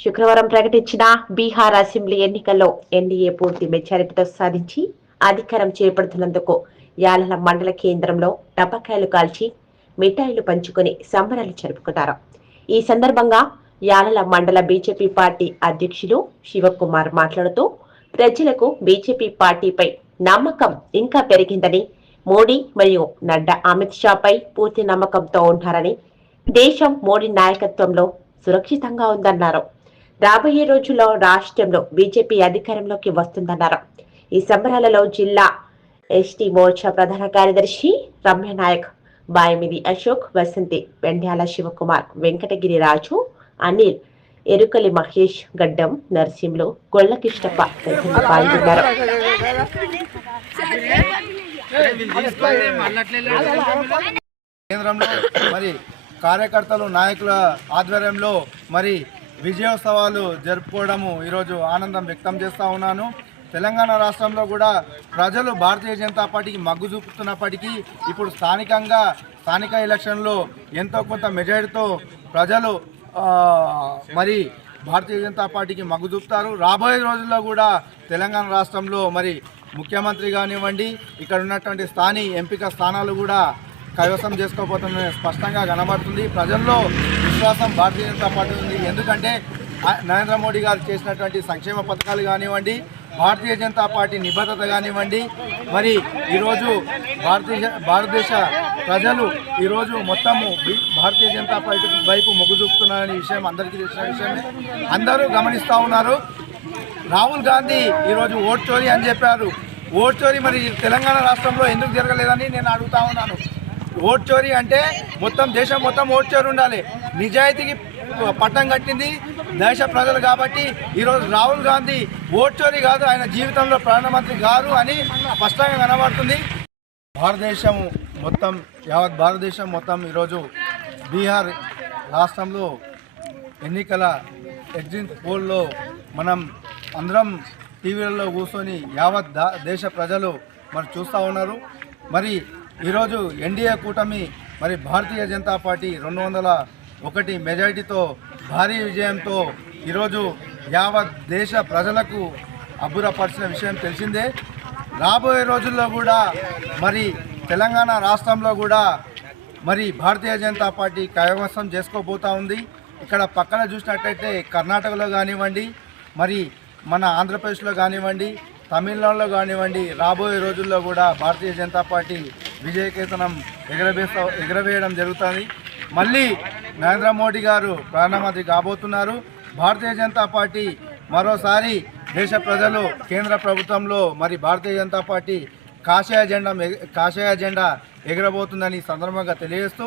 శుక్రవారం ప్రకటించిన బీహార్ అసెంబ్లీ ఎన్నికల్లో ఎన్డీఏ పూర్తి మెజారిటీతో సాధించి అధికారం చేపడుతున్నందుకు యాలల మండల కేంద్రంలో టపాకాయలు కాల్చి మిఠాయిలు పంచుకొని సంబరాలు జరుపుకున్నారు. ఈ సందర్భంగా యాలల మండల బీజేపీ పార్టీ అధ్యక్షులు శివకుమార్ మాట్లాడుతూ ప్రజలకు బీజేపీ పార్టీపై నమ్మకం ఇంకా పెరిగిందని మోడీ మరియు నడ్డా అమిత్ షాపై పూర్తి నమ్మకంతో ఉన్నారని దేశం మోడీ నాయకత్వంలో సురక్షితంగా ఉందన్నారు. రాబోయే రోజుల్లో రాష్ట్రంలో బీజేపీ అధికారంలోకి వస్తుందన్నారు. ఈ సంబరాలలో జిల్లా ఎస్టీ మోర్చా ప్రధాన కార్యదర్శి రమ్య నాయక్ బాయమిది అశోక్ వసంతి వెండ్యాల శివకుమార్ వెంకటగిరి రాజు అనిల్ ఎరుకలి మహేష్ గడ్డం నరసింహులు గొల్లకిష్టప్ప తదితరులు పాల్గొన్నారు. కేంద్రంలో మరి కార్యకర్తలు నాయకుల ఆధ్వర్యంలో మరి విజయోత్సవాలు జరుపుకోవడము ఈరోజు ఆనందం వ్యక్తం చేస్తూ ఉన్నాను. తెలంగాణ రాష్ట్రంలో కూడా ప్రజలు భారతీయ జనతా పార్టీకి మగ్గు చూపుతున్నప్పటికీ ఇప్పుడు స్థానికంగా స్థానిక ఎలక్షన్లో ఎంతో కొంత మెజారిటీతో ప్రజలు మరి భారతీయ జనతా పార్టీకి మగ్గు చూపుతారు. రాబోయే రోజుల్లో కూడా తెలంగాణ రాష్ట్రంలో మరి ముఖ్యమంత్రి కానివ్వండి ఇక్కడ ఉన్నటువంటి స్థాని ఎంపిక స్థానాలు కూడా కైవసం చేసుకోబోతుందని స్పష్టంగా కనబడుతుంది. ప్రజల్లో విశ్వాసం భారతీయ జనతా పార్టీ ఉంది. ఎందుకంటే నరేంద్ర మోడీ గారు చేసినటువంటి సంక్షేమ పథకాలు కానివ్వండి భారతీయ జనతా పార్టీ నిబద్ధత కానివ్వండి మరి ఈరోజు భారతీయ భారతదేశ ప్రజలు ఈరోజు మొత్తము భారతీయ జనతా పార్టీ వైపు మొగ్గు చూపుతున్నారనే విషయం అందరికీ తెలిసిన విషయమే. అందరూ గమనిస్తూ ఉన్నారు. రాహుల్ గాంధీ ఈరోజు ఓట్ చోరీ అని చెప్పారు. ఓట్ చోరీ మరి తెలంగాణ రాష్ట్రంలో ఎందుకు జరగలేదని నేను అడుగుతా ఉన్నాను. ఓట్ చోరీ అంటే మొత్తం దేశం మొత్తం ఓట్ చోరీ ఉండాలి. నిజాయితీకి పట్టం కట్టింది దేశ ప్రజలు కాబట్టి ఈరోజు రాహుల్ గాంధీ ఓట్ చోరీ కాదు ఆయన జీవితంలో ప్రధానమంత్రి గారు అని స్పష్టంగా కనబడుతుంది. భారతదేశం మొత్తం యావత్ భారతదేశం మొత్తం ఈరోజు బీహార్ రాష్ట్రంలో ఎన్నికల ఎగ్జిట్ పోల్లో మనం అందరం టీవీలలో కూర్చొని యావత్ దేశ ప్రజలు మరి చూస్తూ ఉన్నారు. మరి ఈరోజు ఎన్డీఏ కూటమి మరి భారతీయ జనతా పార్టీ రెండు వందల ఒకటి మెజారిటీతో భారీ విజయంతో ఈరోజు యావత్ దేశ ప్రజలకు అబ్బురపరిచిన విషయం తెలిసిందే. రాబోయే రోజుల్లో కూడా మరి తెలంగాణ రాష్ట్రంలో కూడా మరి భారతీయ జనతా పార్టీ కైవసం చేసుకోబోతా ఉంది. ఇక్కడ పక్కన చూసినట్టయితే కర్ణాటకలో కానివ్వండి మరి మన ఆంధ్రప్రదేశ్లో కానివ్వండి తమిళనాడులో కానివ్వండి రాబోయే రోజుల్లో కూడా భారతీయ జనతా పార్టీ విజయకేతనం ఎగరవేస్తా ఎగరవేయడం జరుగుతుంది. మళ్ళీ నరేంద్ర మోడీ గారు ప్రధానమంత్రి కాబోతున్నారు. భారతీయ జనతా పార్టీ మరోసారి దేశ ప్రజలు కేంద్ర ప్రభుత్వంలో మరి భారతీయ జనతా పార్టీ కాషాయ జెండా కాషాయ జెండా ఎగరబోతుందని సందర్భంగా తెలియజేస్తూ